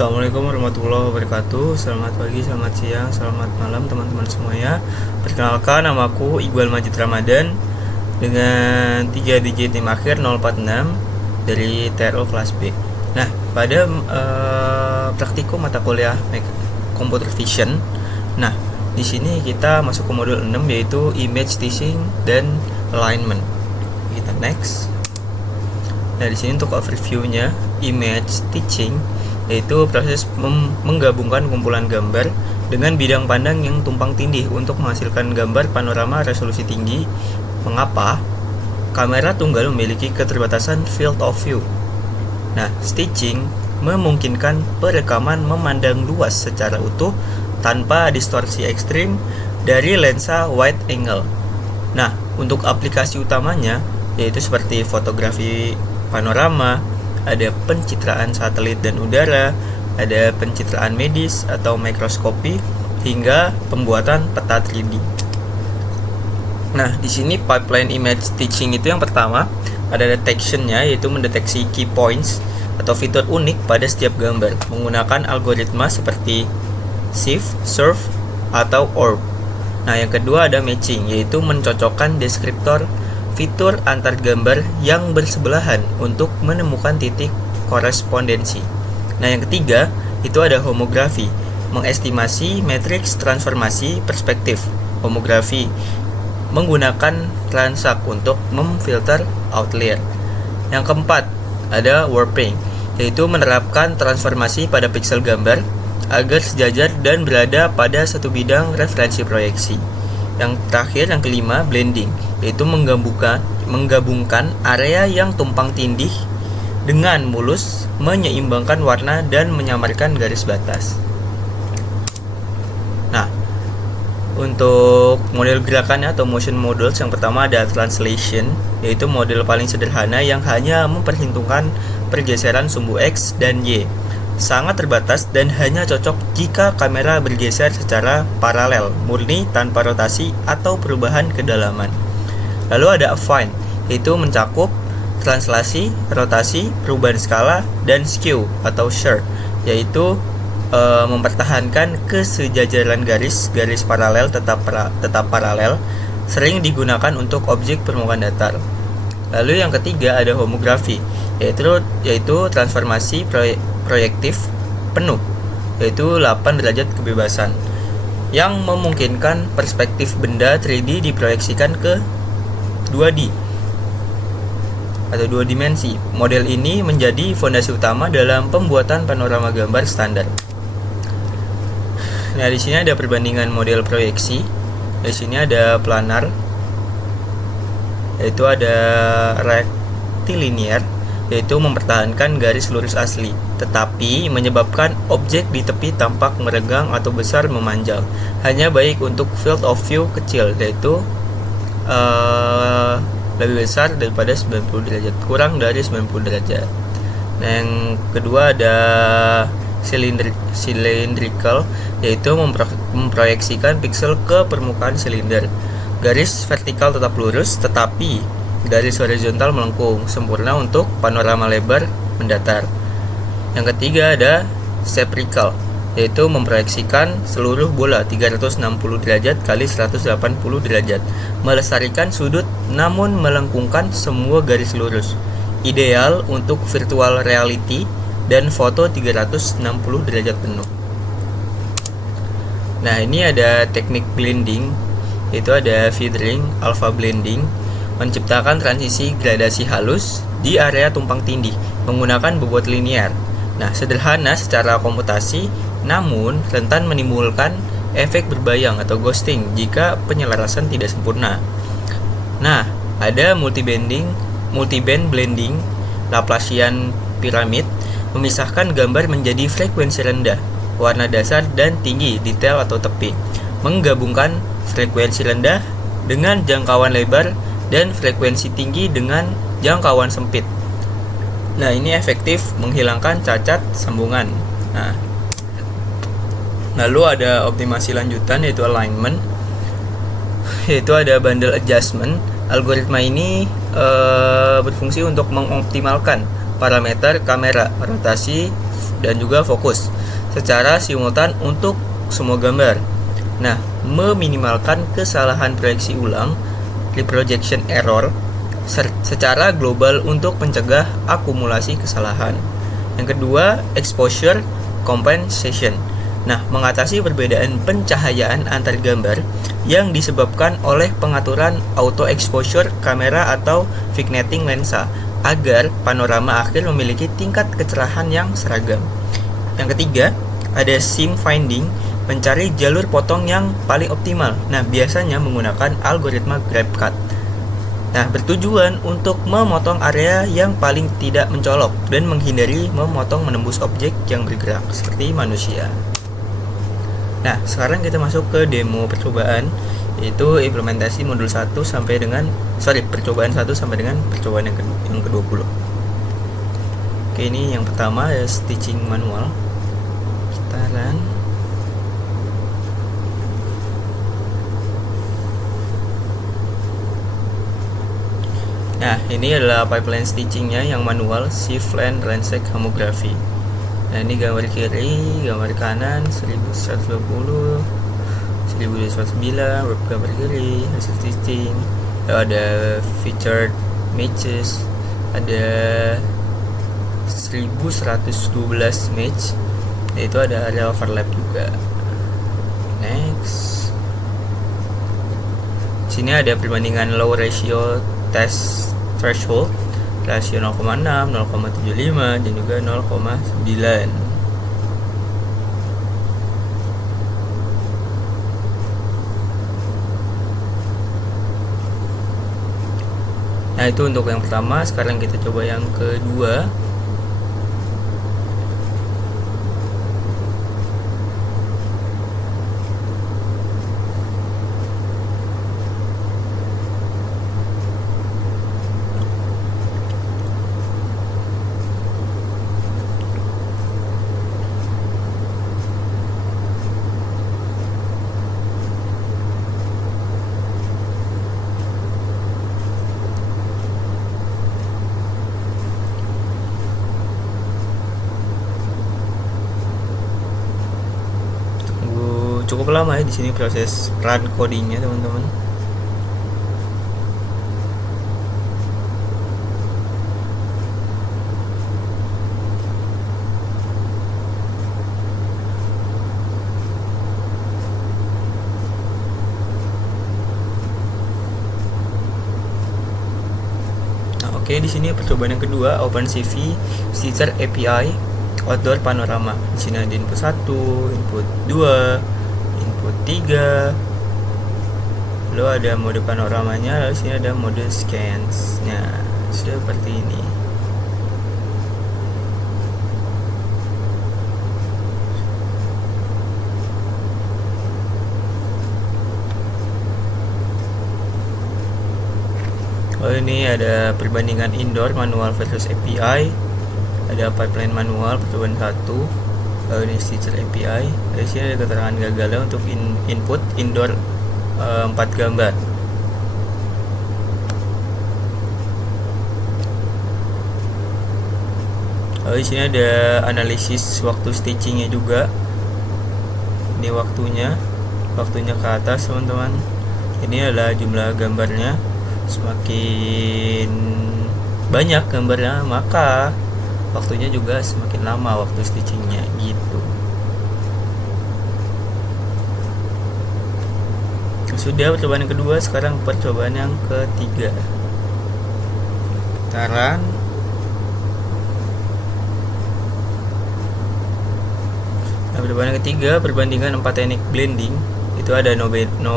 Assalamualaikum warahmatullahi wabarakatuh. Selamat pagi, selamat siang, selamat malam teman-teman semuanya. Perkenalkan, namaku Iqbal Majid Ramadan dengan 3 digit NIM akhir 046 dari TRO kelas B. Nah, pada praktikum mata kuliah Computer Vision. Nah, di sini kita masuk ke modul 6 yaitu Image Teaching dan Alignment. Kita next. Nah, di sini untuk overview-nya, image teaching yaitu proses menggabungkan kumpulan gambar dengan bidang pandang yang tumpang tindih untuk menghasilkan gambar panorama resolusi tinggi. Mengapa? Kamera tunggal memiliki keterbatasan field of view. Nah, stitching memungkinkan perekaman memandang luas secara utuh tanpa distorsi ekstrim dari lensa wide angle. Nah, untuk aplikasi utamanya yaitu seperti fotografi panorama, ada pencitraan satelit dan udara, ada pencitraan medis atau mikroskopi, hingga pembuatan peta 3D. Nah, di sini pipeline image teaching itu yang pertama ada detection-nya, yaitu mendeteksi key points atau fitur unik pada setiap gambar menggunakan algoritma seperti shift, surf, atau orb. Nah, yang kedua ada matching, yaitu mencocokkan deskriptor fitur antar gambar yang bersebelahan untuk menemukan titik korespondensi. Nah, yang ketiga itu ada homografi, mengestimasi matriks transformasi perspektif. Homografi menggunakan transak untuk memfilter outlier. Yang keempat ada warping, yaitu menerapkan transformasi pada piksel gambar agar sejajar dan berada pada satu bidang referensi proyeksi. Yang terakhir, yang kelima, blending, yaitu menggabungkan area yang tumpang tindih dengan mulus, menyeimbangkan warna dan menyamarkan garis batas. Nah, untuk model gerakannya atau motion models, yang pertama ada translation, yaitu model paling sederhana yang hanya memperhitungkan pergeseran sumbu X dan Y. Sangat terbatas dan hanya cocok jika kamera bergeser secara paralel, murni tanpa rotasi atau perubahan kedalaman. Lalu ada affine, yaitu mencakup translasi, rotasi, perubahan skala, dan skew atau shear, yaitu mempertahankan kesejajaran garis paralel tetap paralel, sering digunakan untuk objek permukaan datar. Lalu yang ketiga ada homografi, yaitu transformasi proyektif penuh, yaitu 8 derajat kebebasan, yang memungkinkan perspektif benda 3D diproyeksikan ke 2D atau 2 dimensi. Model ini menjadi fondasi utama dalam pembuatan panorama gambar standar. Nah, di sini ada perbandingan model proyeksi. Di sini ada planar, yaitu ada rectilinear, yaitu mempertahankan garis lurus asli, tetapi menyebabkan objek di tepi tampak meregang atau besar memanjang. Hanya baik untuk field of view kecil, yaitu lebih besar daripada 90 derajat, kurang dari 90 derajat. Nah, yang kedua ada cylindrical, yaitu memproyeksikan piksel ke permukaan silinder. Garis vertikal tetap lurus, tetapi garis horizontal melengkung sempurna untuk panorama lebar mendatar. Yang ketiga ada spherical, yaitu memproyeksikan seluruh bola 360 derajat kali 180 derajat, melestarikan sudut namun melengkungkan semua garis lurus. Ideal untuk virtual reality dan foto 360 derajat penuh. Nah, ini ada teknik blending, yaitu ada feathering, alpha blending, menciptakan transisi gradasi halus di area tumpang tindih menggunakan bobot linear. Nah, sederhana secara komputasi, namun rentan menimbulkan efek berbayang atau ghosting jika penyelarasan tidak sempurna. Nah, ada multiband blending, Laplacian pyramid, memisahkan gambar menjadi frekuensi rendah, warna dasar, dan tinggi, detail atau tepi, menggabungkan frekuensi rendah dengan jangkauan lebar dan frekuensi tinggi dengan jangkauan sempit. Nah, ini efektif menghilangkan cacat sambungan. Nah, lalu ada optimasi lanjutan, yaitu alignment, yaitu ada bundle adjustment. Algoritma ini berfungsi untuk mengoptimalkan parameter kamera, rotasi, dan juga fokus secara simultan untuk semua gambar. Nah, meminimalkan kesalahan proyeksi ulang, reprojection error, secara global untuk mencegah akumulasi kesalahan. Yang kedua, exposure compensation. Nah, mengatasi perbedaan pencahayaan antar gambar yang disebabkan oleh pengaturan auto exposure kamera atau vignetting lensa agar panorama akhir memiliki tingkat kecerahan yang seragam. Yang ketiga, ada seam finding, mencari jalur potong yang paling optimal. Nah, biasanya menggunakan algoritma grab cut. Nah, bertujuan untuk memotong area yang paling tidak mencolok dan menghindari memotong menembus objek yang bergerak seperti manusia. Nah, sekarang kita masuk ke demo percobaan, yaitu implementasi modul 1 sampai dengan percobaan 1 sampai dengan percobaan yang ke-20. Oke, ini yang pertama ya, stitching manual. Kita run. Nah, ini adalah pipeline stitchingnya yang manual, shift line ransek homografi. Nah, ini gambar kiri, gambar kanan 1120, 1209, gambar kiri, hasil stitching. Ada featured matches, ada 1112 match, yaitu ada area overlap juga. Next, sini ada perbandingan low ratio test threshold, rasio 0,6, 0,75 dan juga 0,9. Nah, itu untuk yang pertama. Sekarang kita coba yang kedua. Cukup lama ya di sini proses run codingnya, teman-teman. Nah, oke, di sini percobaan yang kedua, OpenCV Stitcher API Outdoor Panorama. Di sini ada input 1, input 2, input 3, lalu ada mode panoramanya, lalu sini ada mode scans. Nah, seperti ini. Oh, ini ada perbandingan indoor manual versus API, ada pipeline manual percobaan 1. Ini Stitcher API. Di sini ada keterangan gagalnya untuk input indoor 4 gambar. Di sini ada analisis waktu stitchingnya juga. Ini waktunya ke atas, teman-teman. Ini adalah jumlah gambarnya. Semakin banyak gambarnya, maka waktunya juga semakin lama waktu stitchingnya gitu. Sudah percobaan yang kedua, sekarang percobaan yang ketiga. Taran. Nah, percobaan yang ketiga, perbandingan 4 teknik blending. Itu ada no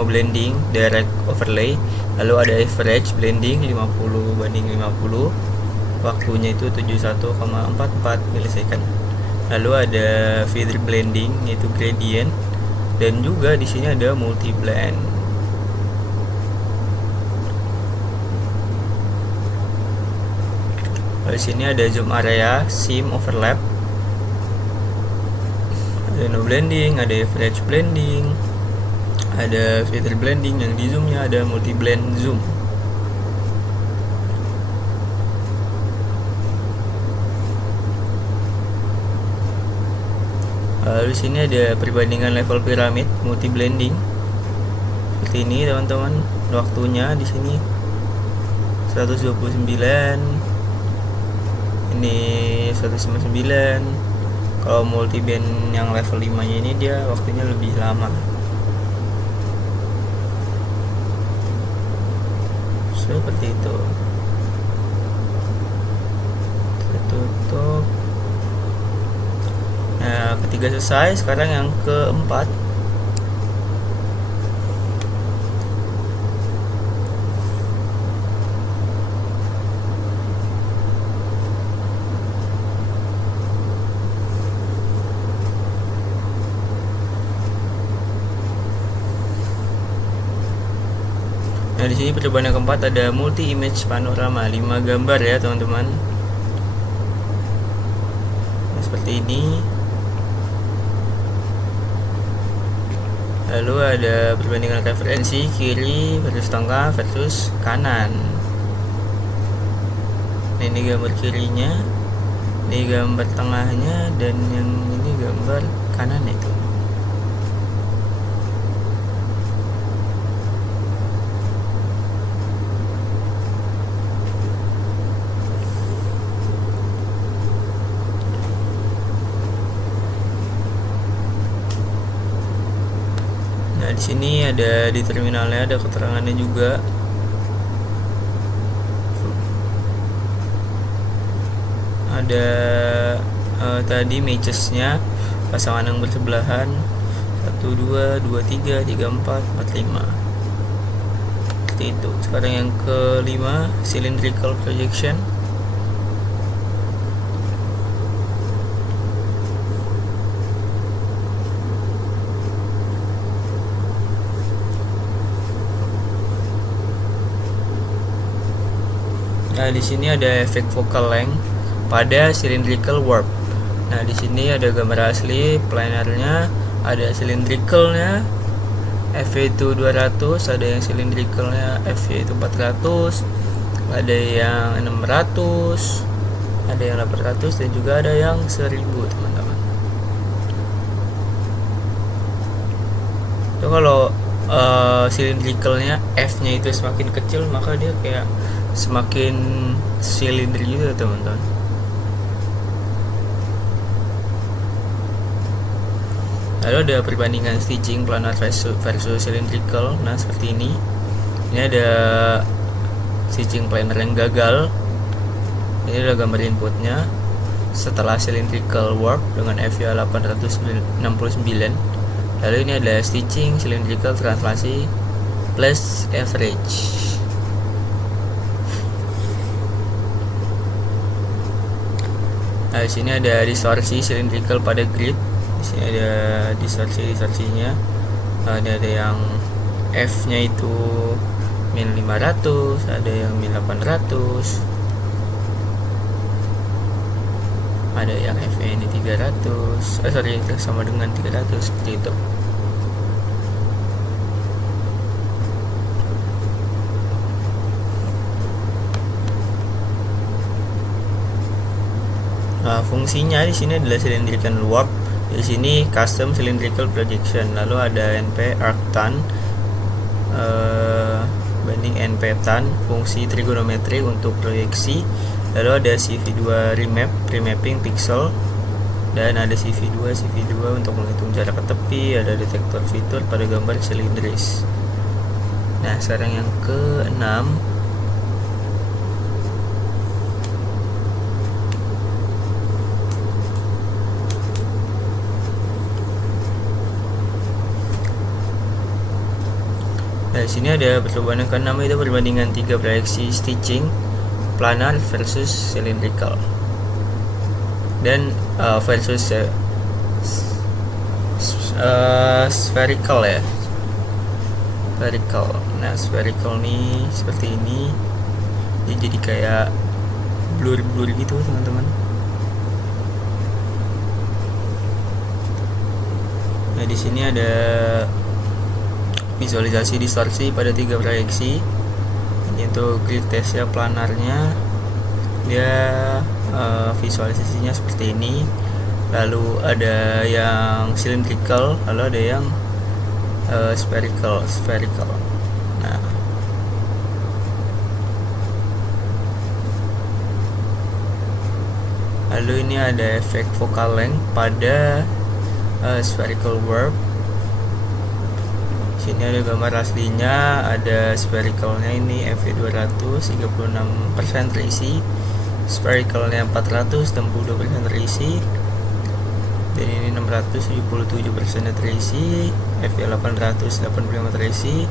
blending, direct overlay, lalu ada average blending 50/50. Waktunya itu 71,44 milisecond. Lalu ada feather blending, yaitu gradient, dan juga di sini ada multi blend. Lalu di sini ada zoom area, seam overlap, ada no blending, ada average blending, ada feather blending, yang di zoomnya ada multi blend zoom. Lalu di sini ada perbandingan level piramid multi blending. Seperti ini teman-teman. Waktunya di sini 129. Ini 159. Kalau multi band yang level 5-nya ini dia waktunya lebih lama. Seperti itu. Tutup. Nah, ketiga selesai, sekarang yang keempat. Nah, di sini percobaan yang keempat ada multi image panorama 5 gambar ya, teman-teman. Nah, seperti ini. Lalu ada perbandingan referensi kiri versus tengah versus kanan. Nah, ini gambar kirinya, ini gambar tengahnya, dan yang ini gambar kanan itu. Nah, di sini ada di terminalnya ada keterangannya juga. Ada tadi matchesnya, pasangan yang bersebelahan 1, 2, 2, 3, 3, 4, 4, 5. Seperti itu. Sekarang yang kelima, cylindrical projection. Nah, di sini ada efek focal length pada cylindrical warp. Nah, di sini ada gambar asli planarnya, ada cylindricalnya F itu 200, ada yang cylindricalnya F itu 400, ada yang 600, ada yang 800, dan juga ada yang 1000, teman-teman. So, kalau cylindricalnya F-nya itu semakin kecil, maka dia kayak semakin silinder gitu, teman-teman. Lalu ada perbandingan stitching planar versus cylindrical. Nah, seperti ini. Ini ada stitching planar yang gagal. Ini adalah gambar inputnya setelah cylindrical warp dengan FA 869. Lalu ini ada stitching cylindrical translasi plus average. Nah, di sini ada distorsi cylindrical pada grid. Di sini ada distorsinya. Ini ada yang F-nya itu min 500, ada yang min 800, ada yang F-nya ini 300. Itu sama dengan 300, seperti itu. Nah, fungsinya di sini adalah cylindrical warp. Di sini custom cylindrical projection. Lalu ada NP arctan banding NP tan, fungsi trigonometri untuk proyeksi. Lalu ada CV2 remapping pixel, dan ada CV2 untuk menghitung jarak ke tepi. Ada detektor fitur pada gambar silindris. Nah, sekarang yang ke-6. Nah, di sini ada percobaan yang ke-6, itu perbandingan 3 proyeksi stitching planar versus cylindrical dan versus spherical ya. Spherical. Nah, spherical nih seperti ini. Dia jadi kayak blur gitu, teman-teman. Nah, di sini ada visualisasi distorsi pada 3 proyeksi. Ini untuk grid test ya, planarnya dia visualisasinya seperti ini. lalu ada yang cylindrical, lalu ada yang spherical. Nah, lalu ini ada efek focal length pada spherical warp. Sini ada gambar aslinya, ada sphericalnya ini FV200 36% terisi, sphericalnya 400 62% terisi, dan ini 677% terisi, FV800 85% terisi,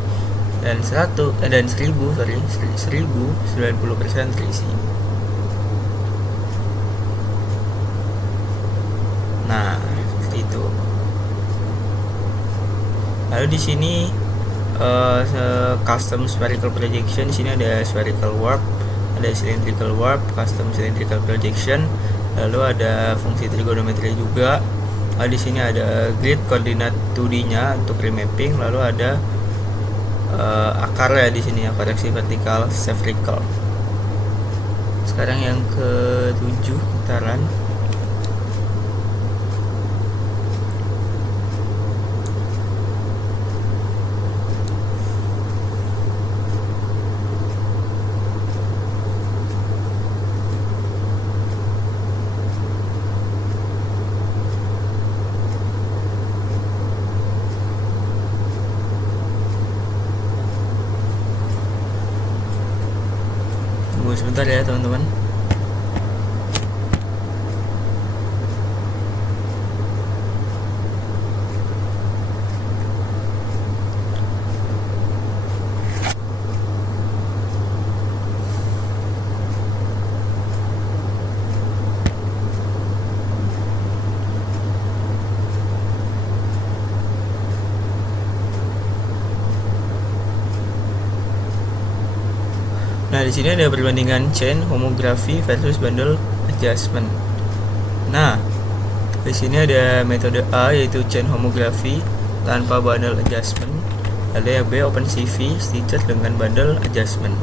dan 1090% terisi. Nah, seperti itu. Lalu di sini custom spherical projection. Di sini ada spherical warp, ada cylindrical warp, custom cylindrical projection. Lalu ada fungsi trigonometri juga. Lalu di sini ada grid koordinat 2D-nya untuk remapping. Lalu ada akar ya di sini ya, koreksi vertikal spherical. Sekarang yang ke-7 kita run. Tunggu sebentar ya teman-teman. Nah, di sini ada perbandingan chain homography versus bundle adjustment. Nah, di sini ada metode A yaitu chain homography tanpa bundle adjustment. Ada yang B OpenCV stitcher dengan bundle adjustment.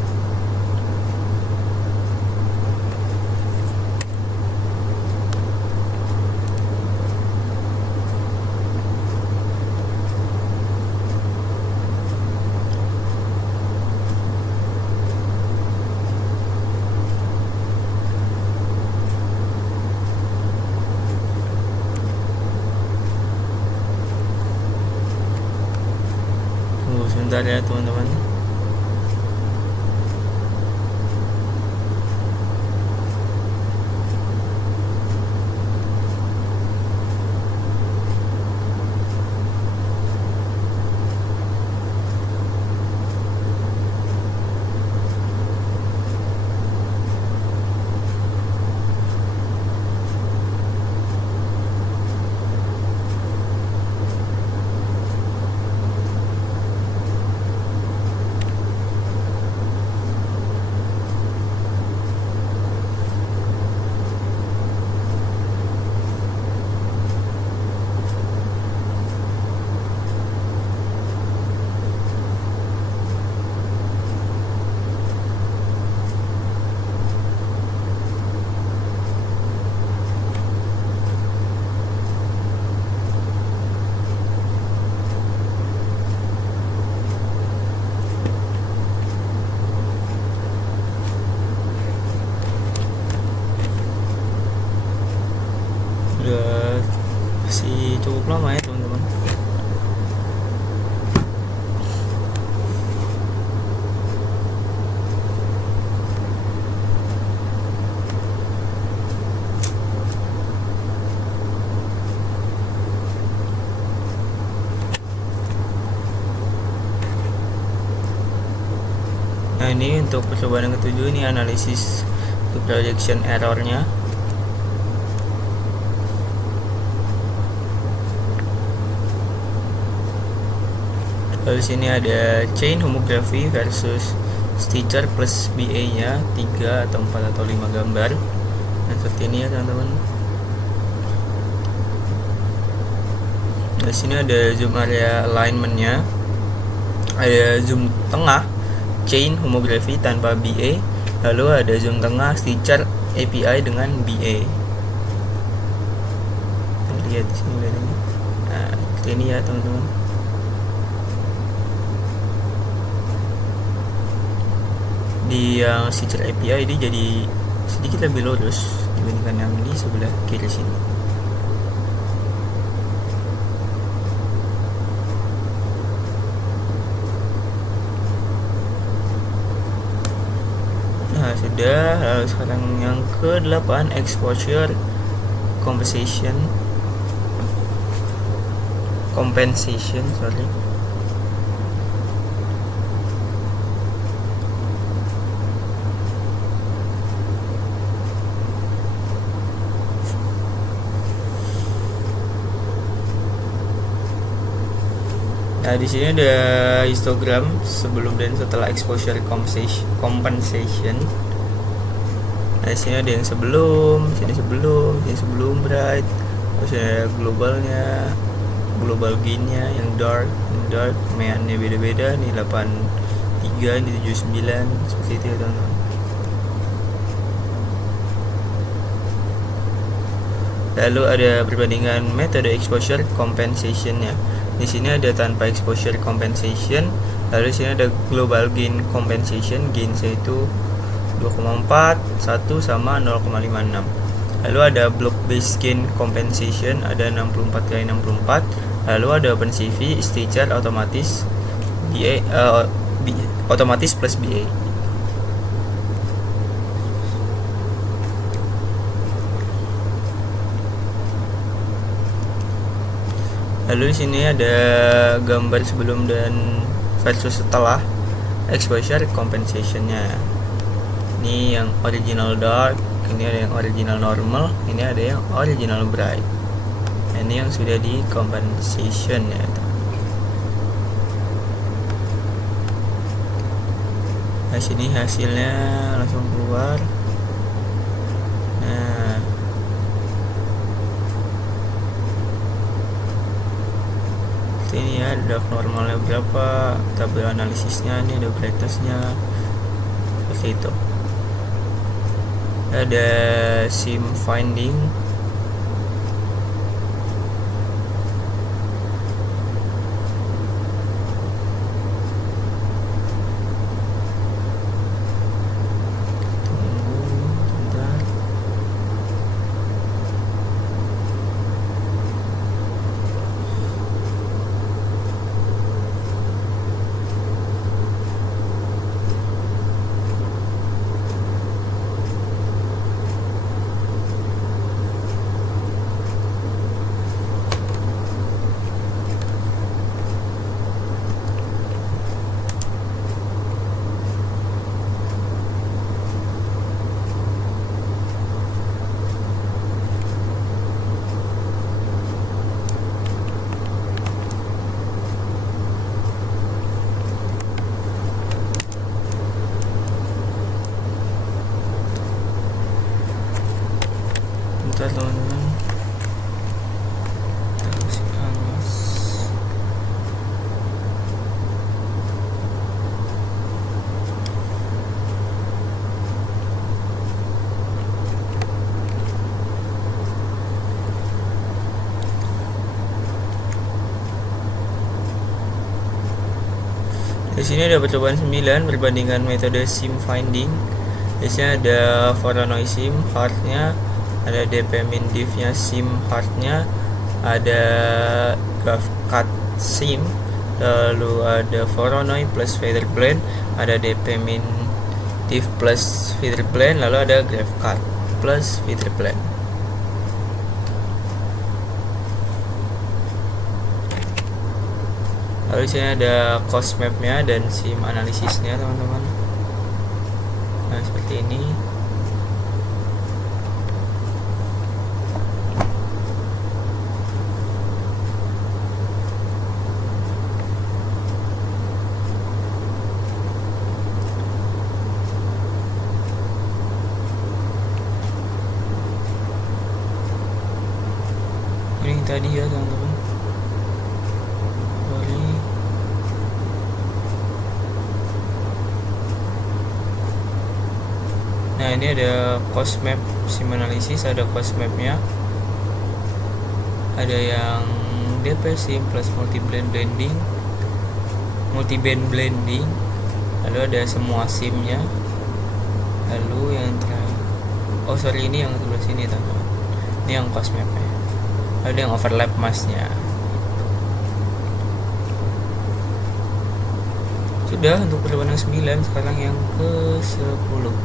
Sebentar ya teman-teman. Udah masih cukup lama ya teman-teman. Nah, ini untuk percobaan yang ke-7 ini analisis untuk projection errornya. Lalu sini ada chain homography versus stitcher plus BA-nya 3 atau 4 atau 5 gambar. Nah, seperti ini ya teman-teman. Di sini ada zoom area alignment-nya. Ada zoom tengah chain homography tanpa BA. Lalu ada zoom tengah stitcher API dengan BA. lihat di sini bedanya. Nah, ini ya teman-teman. Di yang Stitcher API ini jadi sedikit lebih lurus dibandingkan yang di sebelah kiri sini. Nah, sudah. Lalu sekarang yang ke-8, exposure compensation. Nah, di sini ada histogram sebelum dan setelah exposure compensation. Nah, di sini ada yang sebelum, sini sebelum bright. Terus ada globalnya, global gainnya, yang dark, mainnya beda-beda nih, 83, ini 79, seperti itu ya teman-teman. Lalu ada perbandingan metode exposure compensation-nya. Di sini ada tanpa exposure compensation, lalu di sini ada global gain compensation, gain itu 2,4, 1 sama 0,56. Lalu ada block based gain compensation, ada 64 kali 64. Lalu ada OpenCV, Stitcher otomatis, BA, otomatis plus BA. Lalu di sini ada gambar sebelum dan versus setelah exposure compensation-nya. Ini yang original dark, ini ada yang original normal, ini ada yang original bright. Ini yang sudah di compensation ya. Nah, sini hasilnya langsung keluar. Nah, ini ya, draft normalnya berapa, tabel analisisnya, ini ada brightnessnya, seperti itu. Ada sim finding, bentar teman-teman. Di sini ada percobaan 9 perbandingan metode sim finding. Di sini ada Voronoi sim heartnya, ada DP min div-nya sim heartnya, ada GraphCut sim, lalu ada Voronoi plus feather blend, ada DP min div plus feather blend, lalu ada GraphCut plus feather blend. Lalu di sini ada cost map-nya dan sim analisisnya teman-teman. Nah, seperti ini. Ini tadi ya teman-teman. Nah, ini ada cost map sim analysis, ada cost mapnya, ada yang DP sim plus multiband blending, lalu ada semua simnya, lalu yang terakhir, ini yang sebelah sini teman-teman, ini yang cost mapnya, lalu yang overlap masknya. Sudah untuk percobaan yang 9, sekarang yang ke 10.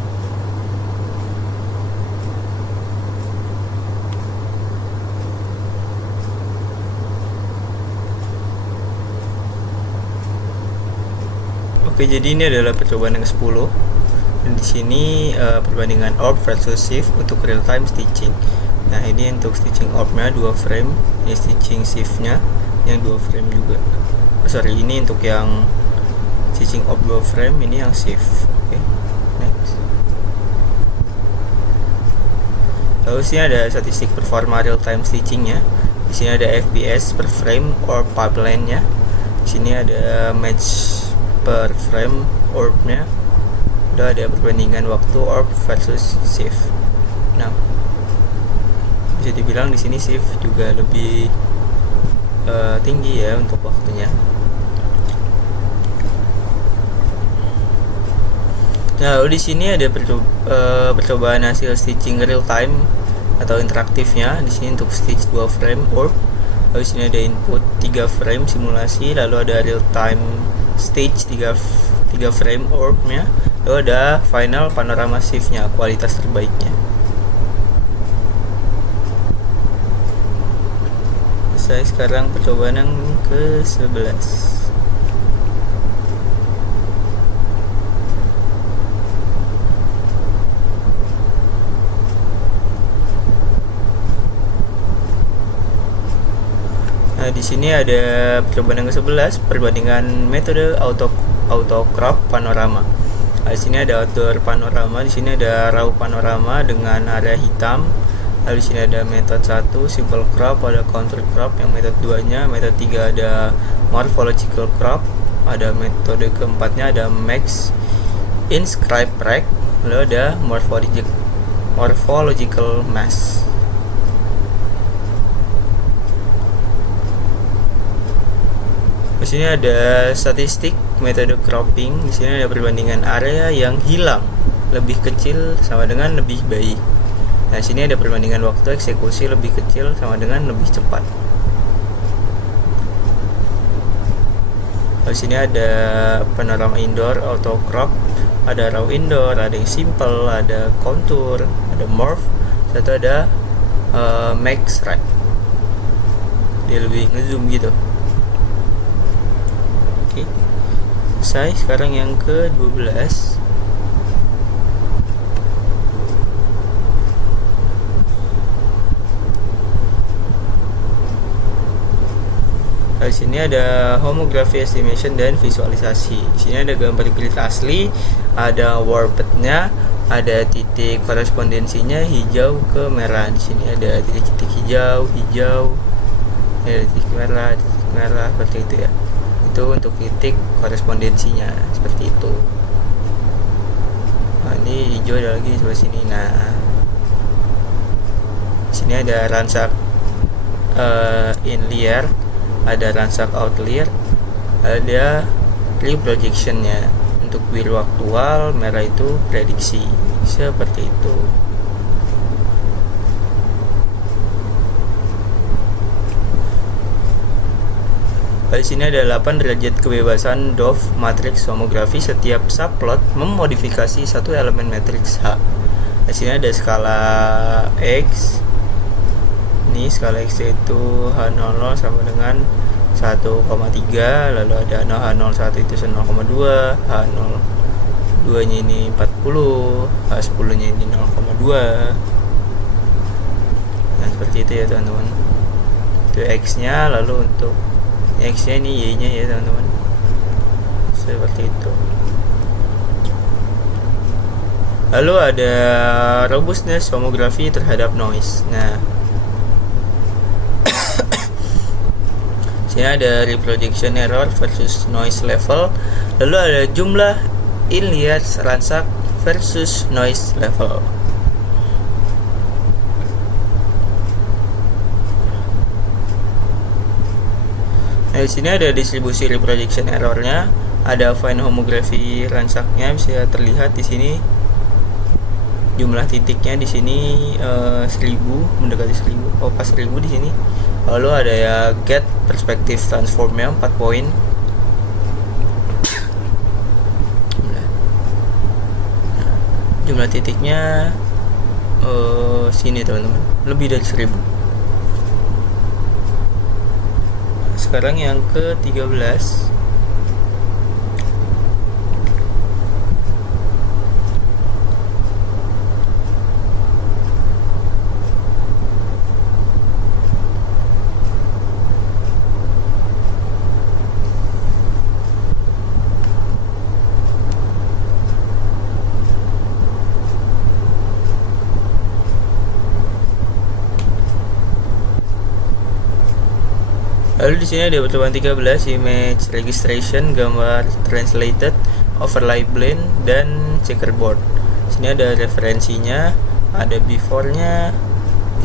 Oke, jadi ini adalah percobaan yang 10. Dan di sini perbandingan orb versus shift untuk real time stitching. Nah, ini untuk stitching orbnya 2 frame, ini stitching shiftnya yang 2 frame juga. Ini untuk yang stitching orb 2 frame, ini yang shift. Oke, next. Lalu sini ada statistik performa real time stitchingnya. Di sini ada FPS per frame orb pipeline-nya. Di sini ada match per frame orbnya. Udah ada perbandingan waktu orb versus shift. Nah, bisa dibilang di sini shift juga lebih tinggi ya untuk waktunya. Nah, lalu di sini ada percobaan hasil stitching real time atau interaktifnya. Di sini untuk stitch 2 frame orb. Lalu di sini ada input 3 frame simulasi, lalu ada real time stage 3 frame orbnya, lalu ada final panorama shiftnya, kualitas terbaiknya. Saya sekarang percobaan yang ke 11. Nah, di sini ada percobaan yang ke-11, perbandingan metode auto crop panorama. Nah, di sini ada outdoor panorama, di sini ada raw panorama dengan area hitam. Lalu di sini ada metode 1 simple crop, ada contour crop yang metode 2-nya, metode 3 ada morphological crop, ada metode keempatnya ada max inscribe rect, lalu ada morphological mask. Di sini ada statistik metode cropping. Di sini ada perbandingan area yang hilang lebih kecil sama dengan lebih baik. Nah, di sini ada perbandingan waktu eksekusi lebih kecil sama dengan lebih cepat. Di sini ada panorama indoor auto crop, ada raw indoor, ada yang simple, ada contour, ada morph, satu ada max rect. Dia lebih ngezoom gitu. Saya sekarang yang ke-12. Di sini ada homography estimation dan visualisasi. Di sini ada gambar grid asli, ada warpednya, ada titik korespondensinya hijau ke merah. Di sini ada titik-titik hijau, ada titik merah seperti itu ya. Itu untuk titik korespondensinya seperti itu. Nah, ini hijau ada lagi di sebelah sini. Nah, sini ada ransak in layer, ada ransak out layer, ada reprojectionnya. Untuk biru aktual, merah itu prediksi, seperti itu. Di sini ada 8 derajat kebebasan Dove matriks homografi. Setiap subplot memodifikasi satu elemen matriks H. Di sini ada skala X. Ini skala X itu H00 sama dengan 1,3, lalu ada H01 itu 0,2, H02 nya ini 40, H10 nya ini 0,2. Nah, seperti itu ya teman-teman. Itu X nya, lalu untuk X nya ini Y nya ya teman-teman, seperti itu. Lalu ada robustness homografi terhadap noise. Nah, sini ada reprojection error versus noise level, lalu ada jumlah in layer ransak versus noise level. Nah, di sini ada distribusi reprojection errornya, ada fine homography ransaknya bisa terlihat di sini. Jumlah titiknya di sini 1000, mendekati 1000, pas 1000 di sini. Lalu ada ya get perspective transformnya 4 poin. Jumlah titiknya sini teman-teman, lebih dari 1000. Sekarang yang ke-13. Lalu di sini ada pertemuan 13, image registration, gambar translated, overlay blend, dan checkerboard. Di sini ada referensinya, ada before-nya.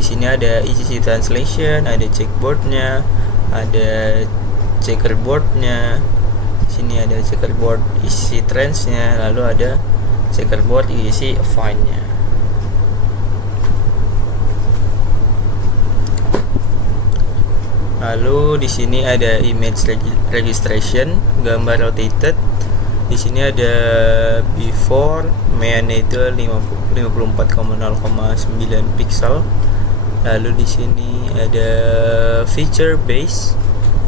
Di sini ada ECC translation, ada checkboardnya, ada checkerboardnya. Di sini ada checkerboard ECC trends-nya, lalu ada checkerboard ECC affine-nya. Lalu di sini ada image registration, gambar rotated. Di sini ada before, main itu 54,0,9 pixel. Lalu di sini ada feature base,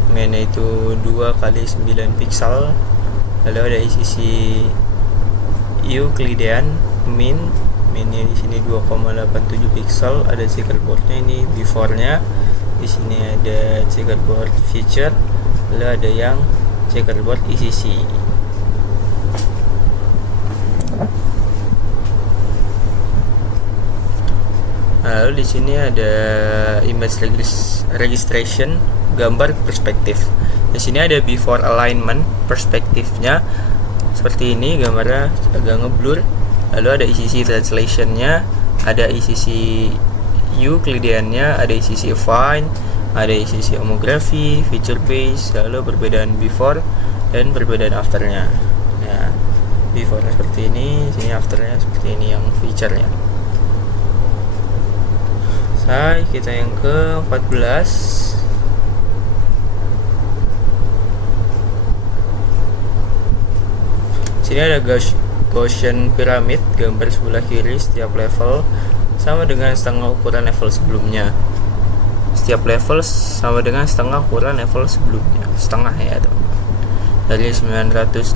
main itu 2 kali 9 pixel. Lalu ada ECC Euclidean minnya di sini 2,87 pixel. Ada checkerboardnya, ini before-nya. Di sini ada checkerboard feature, lalu ada yang checkerboard ECC. Lalu di sini ada image registration, gambar perspektif. Di sini ada before alignment, perspektifnya seperti ini, gambarnya agak ngeblur. Lalu ada ECC translationnya, ada ECC Euclidean-nya, ada ECC affine, ada ECC homography, feature base, lalu perbedaan before dan perbedaan afternya. Ya, before seperti ini, sini afternya seperti ini yang feature-nya. Kita yang ke-14. Sini ada Gaussian pyramid, gambar sebelah kiri setiap level sama dengan setengah ukuran level sebelumnya. Setiap level sama dengan setengah ukuran level sebelumnya, setengah ya teman-teman. Dari 960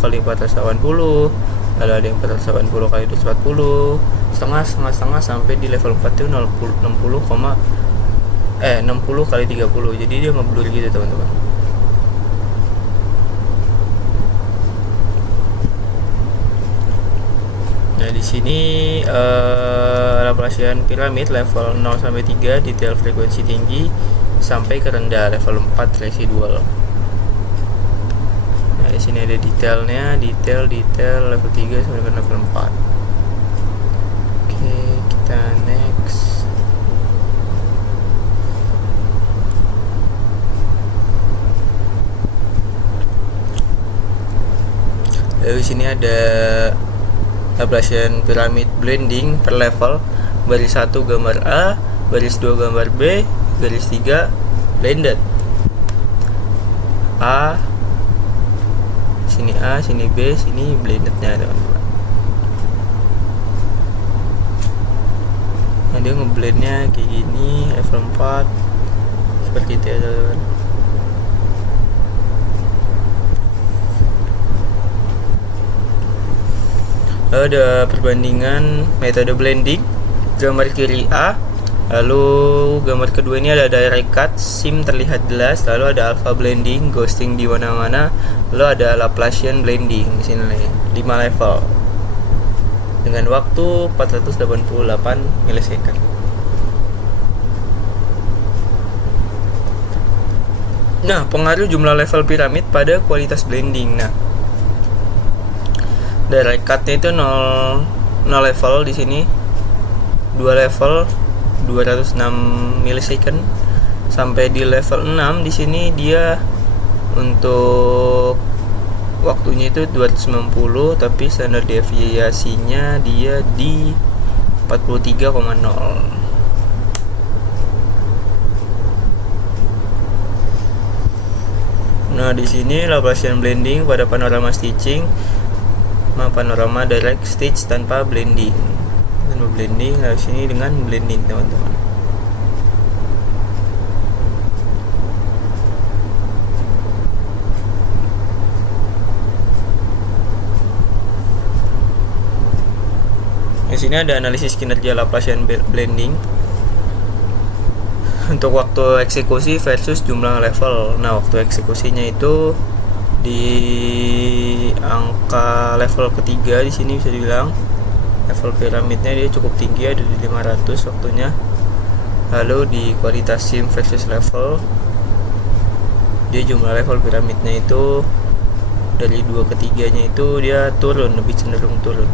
kali 480, lalu ada yang 480 kali 240, setengah sampai di level 4 itu 60 kali 30. Jadi dia ngeblur gitu teman-teman. Nah, di sini Laplacian piramid level 0 sampai 3, detail frekuensi tinggi sampai ke rendah level 4 residual. Nah, di sini ada detailnya, detail level 3 sampai dengan level 4. Oke, kita next. Lalu di sini ada Laplacian pyramid blending per level, baris 1 gambar A, baris 2 gambar B, baris 3 blended. Sini A, sini B, sini blendednya teman-teman. Nah, dia ngeblendnya kayak gini, level 4 seperti itu ya teman-teman. Lalu ada perbandingan metode blending, gambar kiri A, lalu gambar kedua ini ada direct cut, sim terlihat jelas, lalu ada alpha blending, ghosting di mana-mana, lalu ada Laplacian blending di sini 5 level dengan waktu 488 milisecond. Nah, pengaruh jumlah level piramid pada kualitas blending. Nah, direct cut-nya itu 0 level di sini, 2 level 206 milisecond, sampai di level 6 di sini dia Untuk waktunya itu 290, tapi standar deviasinya dia di 43,0. Nah, di sini Laplacian blending pada panorama stitching, panorama direct stitch tanpa blending. Tanpa blending, nah sini dengan blending, teman-teman. Di sini ada analisis kinerja Laplacian blending untuk waktu eksekusi versus jumlah level. Nah, waktu eksekusinya itu di angka level ketiga di sini bisa dibilang level piramidnya dia cukup tinggi, ada di 500 waktunya. Lalu di kualitas sim versus level, dia jumlah level piramidnya itu dari 2 ke 3-nya itu dia turun, lebih cenderung turun.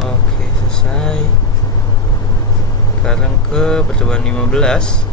Oke, selesai. Sekarang ke percobaan 15.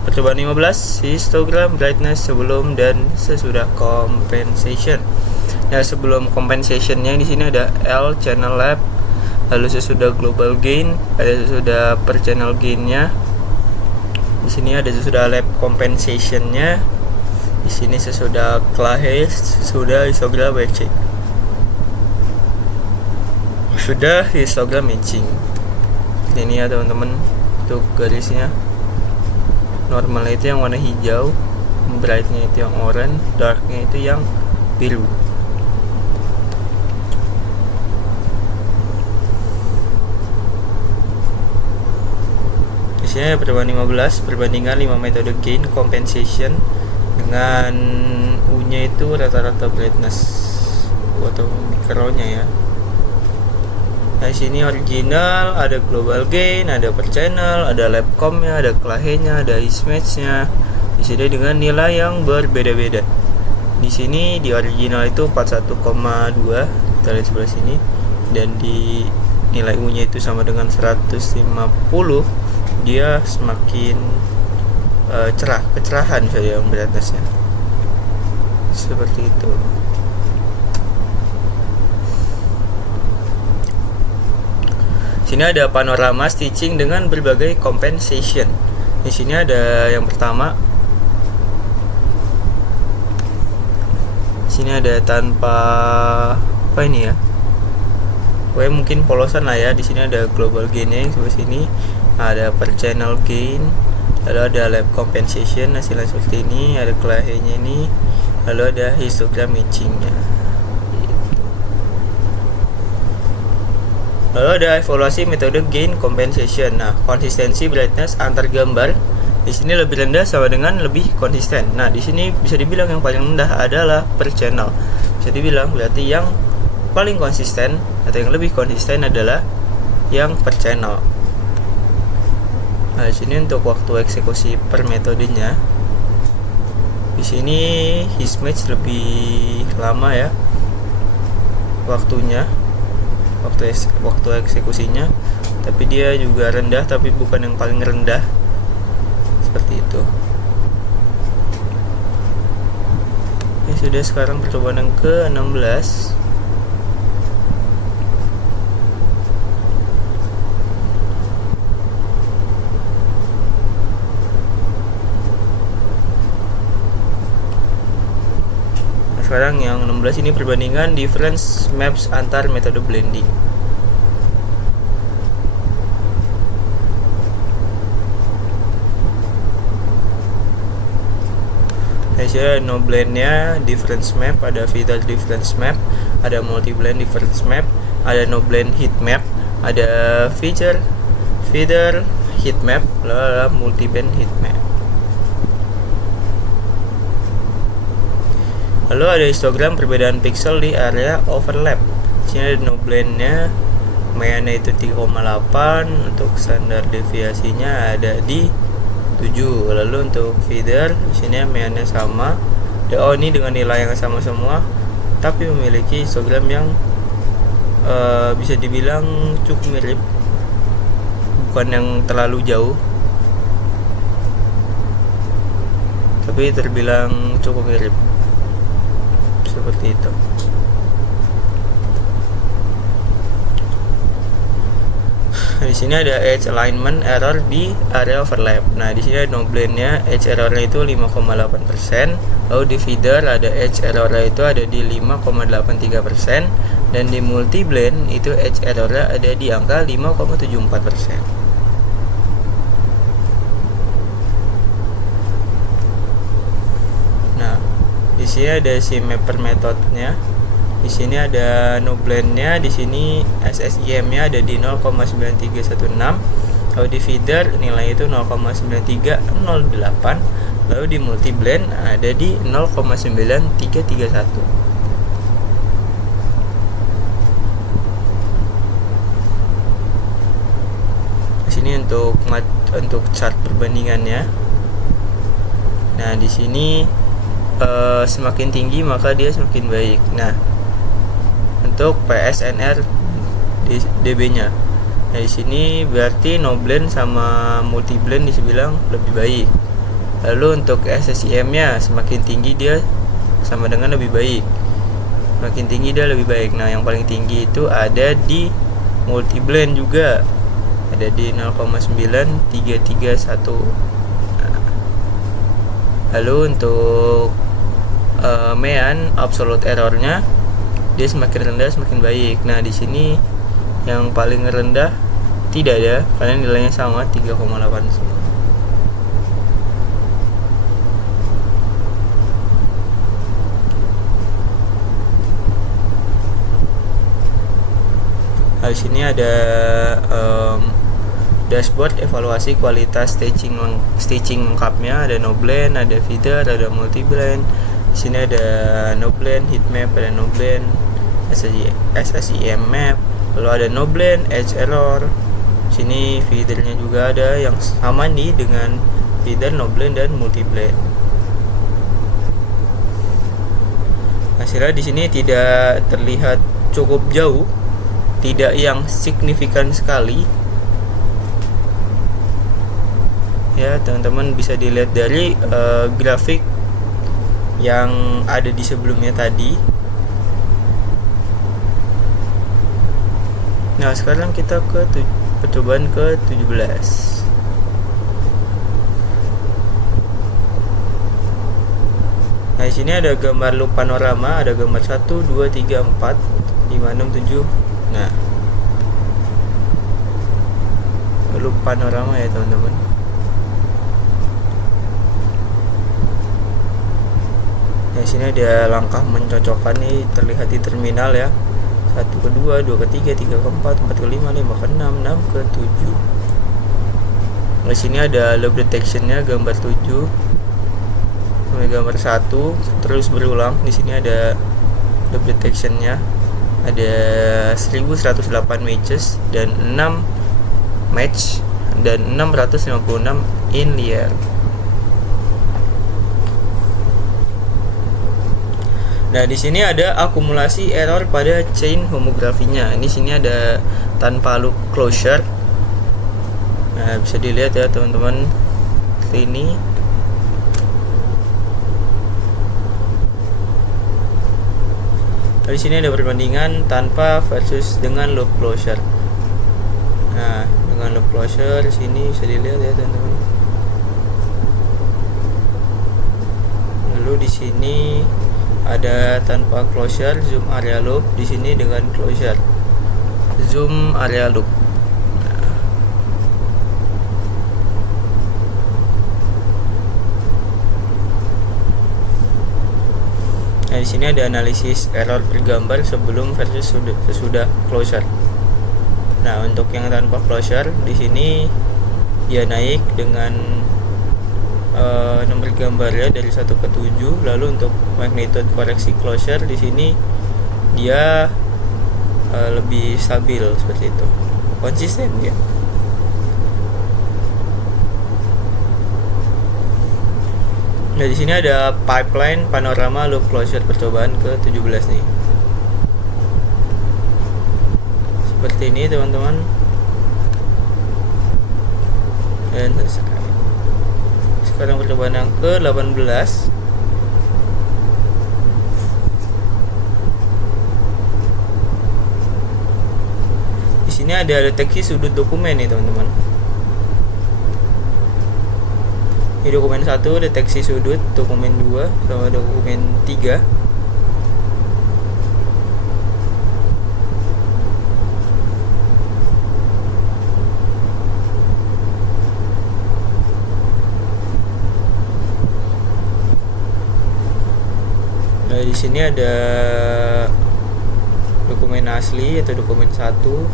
Percobaan 15, histogram brightness sebelum dan sesudah compensation. Ya, sebelum compensationnya di sini ada L channel lab, lalu sesudah global gain, ada sesudah per channel gainnya. Di sini ada sesudah lab compensationnya. Di sini sesudah Clahe, sesudah histogram matching. Sudah histogram matching. Ini ya teman-teman, untuk garisnya. Normalnya itu yang warna hijau, brightnya itu yang orange, darknya itu yang biru. Di sini percobaan 15, perbandingan 5 metode gain compensation dengan U-nya itu rata-rata brightness atau mikronya ya. Nah, di sini original, ada global gain, ada per channel, ada labcom-nya, ada Clahe-nya, ada mismatch-nya. Di sini dengan nilai yang berbeda-beda. Di sini di original itu 41,2, kita lihat sebelah sini, dan di nilai U-nya itu sama dengan 150. Dia semakin cerah, kecerahan saja yang brightness-nya. Seperti itu. Sini ada panorama stitching dengan berbagai compensation. Di sini ada yang pertama. Sini ada tanpa apa ini ya? Mungkin polosan lah ya. Di sini ada global gain-nya sebelah sini. Ada per channel gain. Lalu ada lab compensation hasilnya seperti ini. Ada Clahe-nya ini. Lalu ada histogram matching-nya. Lalu ada evaluasi metode gain compensation. Nah, konsistensi brightness antar gambar di sini lebih rendah sama dengan lebih konsisten. Nah, di sini bisa dibilang yang paling rendah adalah per channel. Bisa dibilang berarti yang paling konsisten atau yang lebih konsisten adalah yang per channel. Nah, di sini untuk waktu eksekusi per metodenya. Di sini mismatch lebih lama ya waktunya. Waktu eksekusinya, tapi dia juga rendah, tapi bukan yang paling rendah, seperti itu. Ya sudah, sekarang percobaan yang ke-16. Sekarang yang 16 ini perbandingan difference maps antar metode blending. Ada no blend-nya, difference map, ada feeder difference map, ada multi blend difference map, ada no blend heat map, ada feeder heat map, lalu multi blend heat map. Lalu ada histogram perbedaan pixel di area overlap. Di sini ada no blend-nya, mean-nya itu 3,8, untuk standar deviasinya ada di 7. Lalu untuk feeder di sini mean-nya sama. Oh, ini dengan nilai yang sama semua, tapi memiliki histogram yang bisa dibilang cukup mirip, bukan yang terlalu jauh, tapi terbilang cukup mirip seperti itu. Di sini ada edge alignment error di area overlap. Nah, di sini ada no blend-nya, edge error-nya itu 5,8%. Lalu di feeder ada edge error-nya itu ada di 5,83%, dan di multi blend itu edge error-nya ada di angka 5,74%. Nah, di sini ada si mapper metode-nya. Di sini ada no blend-nya, di sini SSIM-nya ada di 0,9316. Lalu di feeder nilai itu 0,9308. Lalu di multi blend ada di 0,9331. Di sini untuk chart perbandingannya. Nah, di sini semakin tinggi maka dia semakin baik. Nah, untuk PSNR DB-nya. Nah, di sini berarti no blend sama multi blend dibilang lebih baik. Lalu untuk SSIM-nya semakin tinggi dia sama dengan lebih baik. Semakin tinggi dia lebih baik. Nah, yang paling tinggi itu ada di multi blend juga. Ada di 0,9331. Lalu untuk mean absolute error-nya dia semakin rendah semakin baik. Nah, di sini yang paling rendah tidak ada karena nilainya sama 3,8 semua. Nah, di sini ada dashboard evaluasi kualitas staging lengkapnya. Ada no blend, ada feeder, ada multi blend. Di sini ada no blend, heat map, ada no blend, SSIM map, lalu ada no blend, edge error. Di sini feedernya juga ada yang sama nih dengan feeder, no blend, dan multi blend. Hasilnya di sini tidak terlihat cukup jauh, tidak yang signifikan sekali. Ya, teman-teman bisa dilihat dari grafik yang ada di sebelumnya tadi. Nah, sekarang kita ke percobaan ke 17. Nah, di sini ada gambar loop panorama, ada gambar 1, 2, 3, 4, 5, 6, 7. Nah, loop panorama ya, teman-teman. Di sini ada langkah mencocokkan nih, terlihat di terminal ya. 1 ke 2, 2 ke 3, 3 ke 4, 4 ke 5, 5 ke 6, 6 ke 7. Di sini ada loop detection-nya gambar 7 sampai gambar 1 terus berulang. Di sini ada loop detection-nya. Ada 1108 matches dan 6 match dan 656 in liar. Nah, di sini ada akumulasi error pada chain homografinya. Ini sini ada tanpa loop closure. Nah, bisa dilihat ya, teman-teman. Ini di sini ada perbandingan tanpa versus dengan loop closure. Nah, dengan loop closure sini bisa dilihat ya, teman-teman. Lalu di sini ada tanpa closure zoom area loop, di sini dengan closure zoom area loop. Nah, di sini ada analisis error per gambar sebelum versus sesudah closure. Nah, untuk yang tanpa closure di sini dia naik dengan nomor gambarnya dari 1 ke 7. Lalu untuk magnitude koreksi closure di sini dia lebih stabil seperti itu, konsisten ya. Nah, di sini ada pipeline panorama loop closure percobaan ke 17 nih. Seperti ini teman-teman. Dan selesai. Sekarang percobaan yang ke 18. Di sini ada deteksi sudut dokumen nih teman-teman. Ini dokumen 1 deteksi sudut, dokumen 2 sama dokumen 3. Nah, di sini ada dokumen asli atau dokumen 1,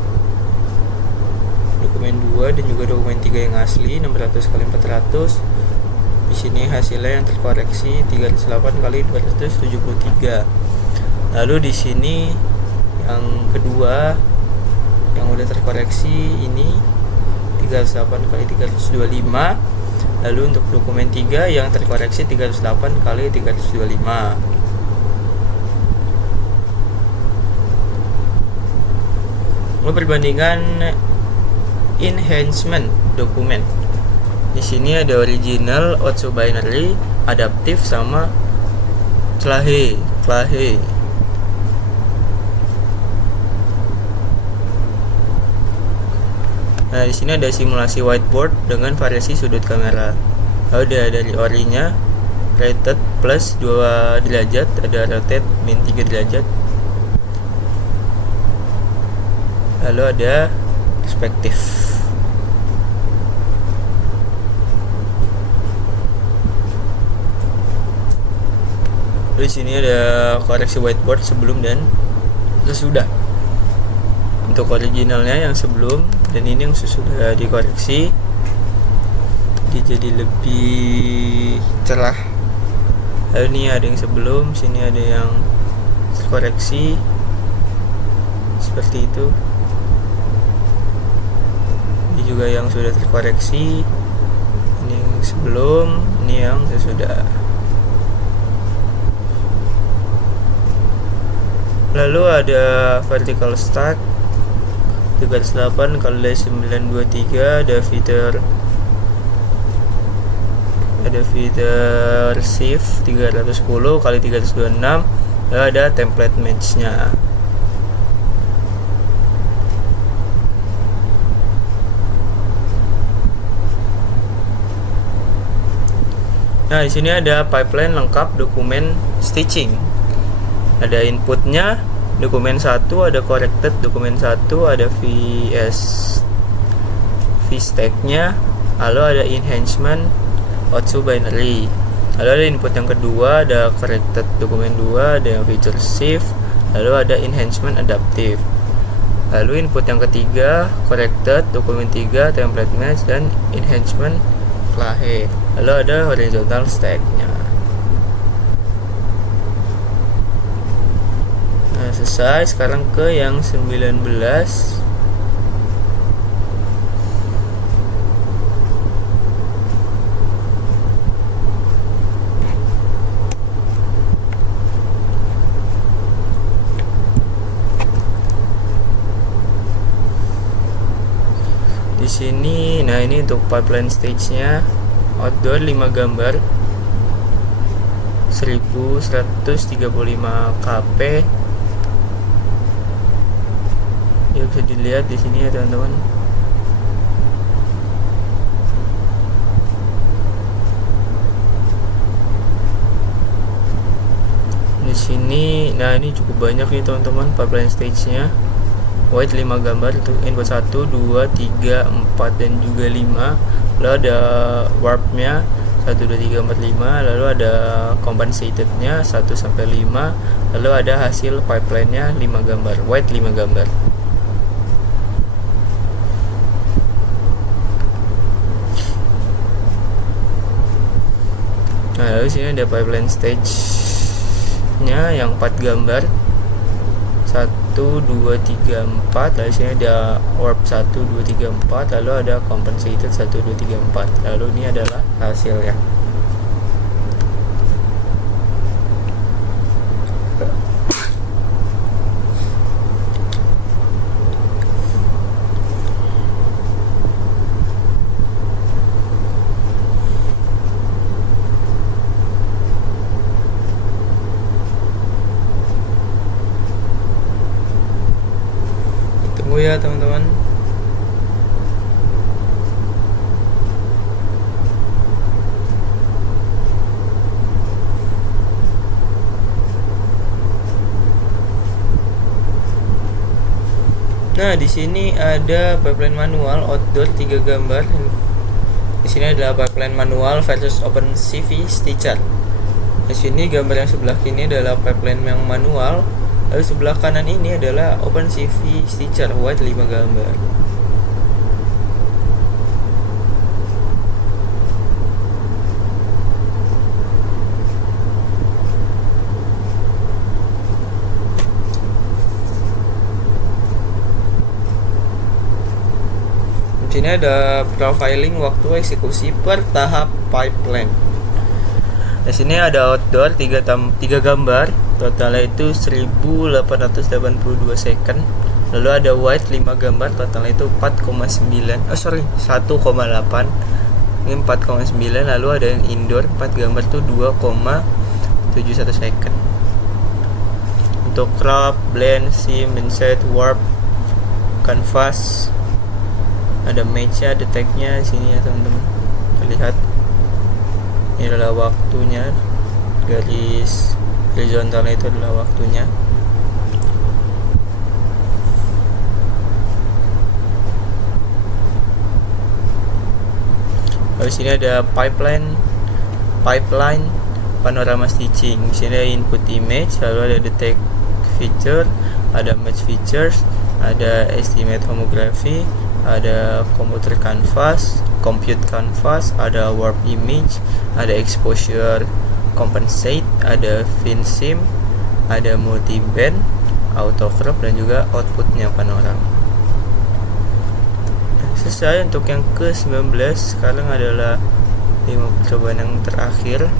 dokumen 2 dan juga dokumen 3 yang asli 600 kali 400. Di sini hasilnya yang terkoreksi 308 kali 273. Lalu di sini yang kedua yang udah terkoreksi ini 308 kali 325. Lalu untuk dokumen 3 yang terkoreksi 308 kali 325. Lalu perbandingan enhancement dokumen. Di sini ada original, also binary, adaptif sama clahe. Nah, di sini ada simulasi whiteboard dengan variasi sudut kamera. Ada dari orinya rated plus 2 derajat, ada rotate min 3 derajat. Lalu ada perspektif. Di sini ada koreksi whiteboard sebelum dan sesudah. Untuk originalnya yang sebelum dan ini yang sesudah dikoreksi, dia jadi lebih cerah. Lalu ini ada yang sebelum, sini ada yang koreksi seperti itu. Ini juga yang sudah terkoreksi. Ini yang sebelum, ini yang sesudah. Lalu ada vertical stack 308 kali 923, ada feeder shift 310 kali 326. Lalu ada template match-nya. Nah, di sini ada pipeline lengkap dokumen stitching. Ada inputnya dokumen 1, ada corrected dokumen 1, ada VStack-nya, lalu ada enhancement also binary. Lalu ada input yang kedua, ada corrected dokumen 2, ada yang feature shift, lalu ada enhancement adaptive. Lalu input yang ketiga, corrected dokumen 3, template match dan enhancement clahe. Lalu ada horizontal stack-nya. Selesai. Sekarang ke yang 19. Di sini, nah ini untuk pipeline stage-nya, outdoor 5 gambar 1135 kp. Ya, bisa dilihat di sini ya teman-teman. Di sini, nah ini cukup banyak nih teman-teman pipeline stage-nya. White 5 gambar itu input 1, 2, 3, 4 dan juga 5. Lalu ada warp-nya 1, 2, 3, 4, 5. Lalu ada compensated-nya 1 sampai 5. Lalu ada hasil pipeline-nya 5 gambar, white 5 gambar. Nah, lalu sini ada pipeline stage nya yang 4 gambar, 1 2 3 4. Lalu sini ada warp 1 2 3 4, lalu ada compensated 1 2 3 4. Lalu ini adalah hasilnya. Tunggu ya teman-teman. Nah, di sini ada pipeline manual outdoor 3 gambar. Di sini adalah pipeline manual versus OpenCV Stitcher. Di sini gambar yang sebelah kiri adalah pipeline yang manual. Lalu sebelah kanan ini adalah OpenCV Stitcher white 5 gambar. Di sini ada profiling waktu eksekusi per tahap pipeline. Di sini ada outdoor 3 gambar, totalnya itu 1882 second. Lalu ada white 5 gambar, totalnya itu 1,8. Ini 4,9. Lalu ada yang indoor 4 gambar itu 2,71 second. Untuk crop, blend, sim, inset, warp, canvas, ada match-nya, ada tag-nya di sini ya teman-teman. Lihat, ini adalah waktunya, garis horizontalnya itu adalah waktunya. Lalu sini ada pipeline panorama stitching. Di sini ada input image, lalu ada detect feature, ada match features, ada estimate homography, ada computer canvas, compute canvas, ada warp image, ada exposure compensate, ada finsim, ada multi band, auto crop, dan juga outputnya panorama. Selesai untuk yang ke-19. Sekarang adalah 5 percobaan yang terakhir.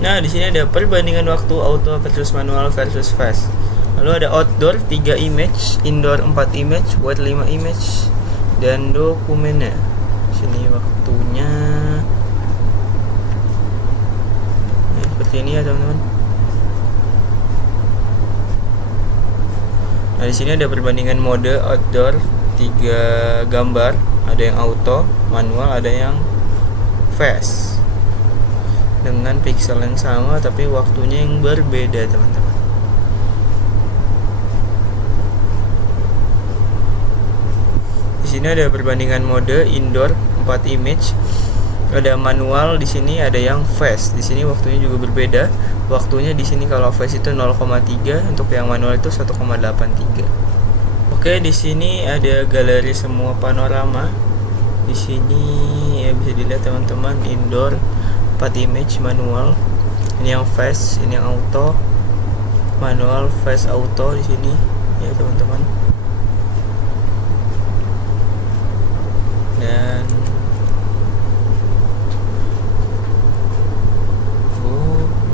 Nah, di sini ada perbandingan waktu auto versus manual versus fast. Lalu ada outdoor 3 image, indoor 4 image, white 5 image, dan dokumennya. Sini waktunya. Ya, seperti ini ya, teman-teman. Nah, di sini ada perbandingan mode outdoor 3 gambar, ada yang auto, manual, ada yang fast. Dengan pixel yang sama tapi waktunya yang berbeda, teman-teman. Di sini ada perbandingan mode indoor 4 image, ada manual, di sini ada yang fast. Di sini waktunya juga berbeda. Waktunya di sini kalau fast itu 0,3, untuk yang manual itu 1,83. Oke, di sini ada galeri semua panorama. Di sini ya bisa dilihat teman-teman, indoor 4 image, manual, ini yang fast, ini yang auto, manual, fast, auto di sini ya teman-teman. Dan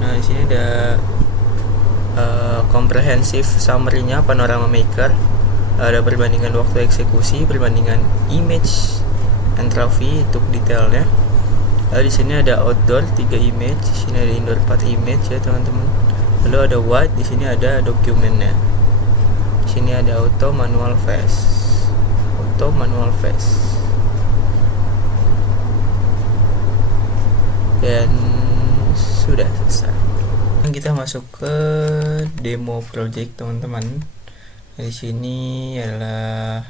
nah di sini ada comprehensive summary-nya panorama maker. Ada perbandingan waktu eksekusi, perbandingan image entropy untuk detailnya. Lalu di sini ada outdoor 3 image, di sini ada indoor 4 image ya teman-teman. Lalu ada white, di sini ada dokumennya. Di sini ada auto manual face. Auto manual face. Dan sudah selesai. Kita masuk ke demo project teman-teman. Di sini adalah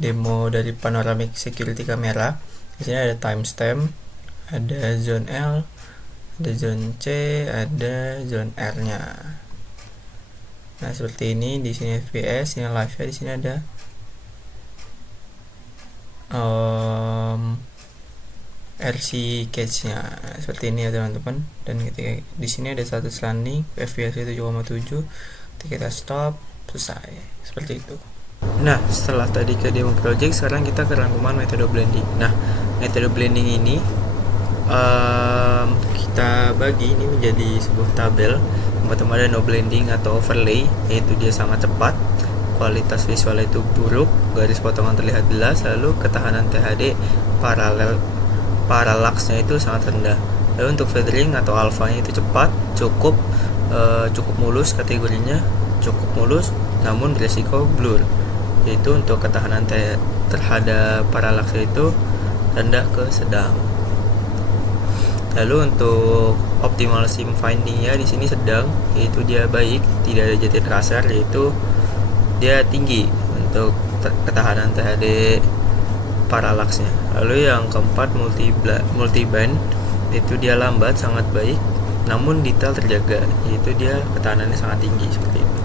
demo dari panoramic security camera. Di sini ada timestamp, ada zone L, ada zone C, ada zone R-nya. Nah, seperti ini. Di sini FPS, ini live ya. Di sini ada RC cache-nya. Nah, seperti ini ya teman-teman. Dan ketika di sini ada status running, FPS 7,7. Ketika kita stop, selesai. Seperti itu. Nah, setelah tadi ke demo project, sekarang kita ke rangkuman metode blending. Nah, metode blending ini kita bagi ini menjadi sebuah tabel. Yang pertama ada no blending atau overlay, yaitu dia sangat cepat, kualitas visual itu buruk, garis potongan terlihat jelas, lalu ketahanan THD parallax-nya itu sangat rendah. Lalu untuk feathering atau alpha-nya itu cepat, cukup mulus kategorinya, cukup mulus namun beresiko blur, yaitu untuk ketahanan terhadap parallax itu rendah ke sedang. Lalu untuk optimal sim finding-nya di sini sedang, yaitu dia baik, tidak ada jati kasar, yaitu dia tinggi untuk ketahanan THD parallax-nya. Lalu yang keempat multiband, itu dia lambat, sangat baik, namun detail terjaga, yaitu dia ketahanannya sangat tinggi seperti itu.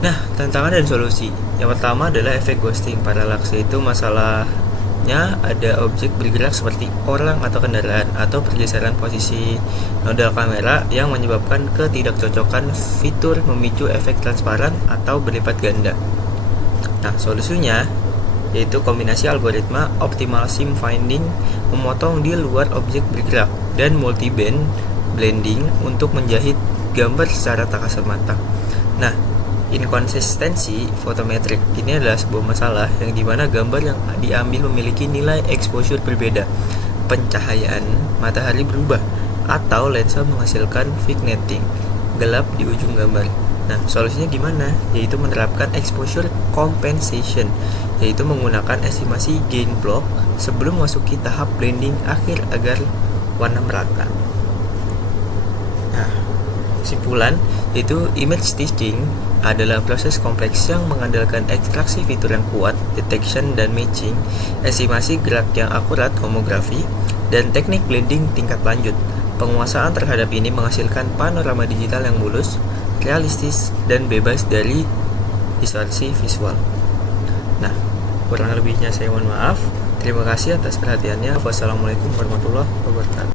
Nah, tantangan dan solusi. Yang pertama adalah efek ghosting parallax, itu masalahnya ada objek bergerak seperti orang atau kendaraan atau pergeseran posisi nodal kamera yang menyebabkan ketidakcocokan fitur memicu efek transparan atau berlipat ganda. Nah, solusinya yaitu kombinasi algoritma optimal sim finding memotong di luar objek bergerak dan multiband blending untuk menjahit gambar secara tak kasat mata. Nah, inkonsistensi fotometrik ini adalah sebuah masalah yang dimana gambar yang diambil memiliki nilai exposure berbeda, pencahayaan matahari berubah, atau lensa menghasilkan vignetting, gelap di ujung gambar. Nah, solusinya gimana? Yaitu menerapkan exposure compensation, yaitu menggunakan estimasi gain block sebelum masuki tahap blending akhir agar warna merata. Nah, kesimpulan yaitu image stitching adalah proses kompleks yang mengandalkan ekstraksi fitur yang kuat, detection dan matching, estimasi gerak yang akurat, homografi, dan teknik blending tingkat lanjut. Penguasaan terhadap ini menghasilkan panorama digital yang mulus, realistis, dan bebas dari distorsi visual. Nah, kurang lebihnya saya mohon maaf. Terima kasih atas perhatiannya. Wassalamualaikum warahmatullahi wabarakatuh.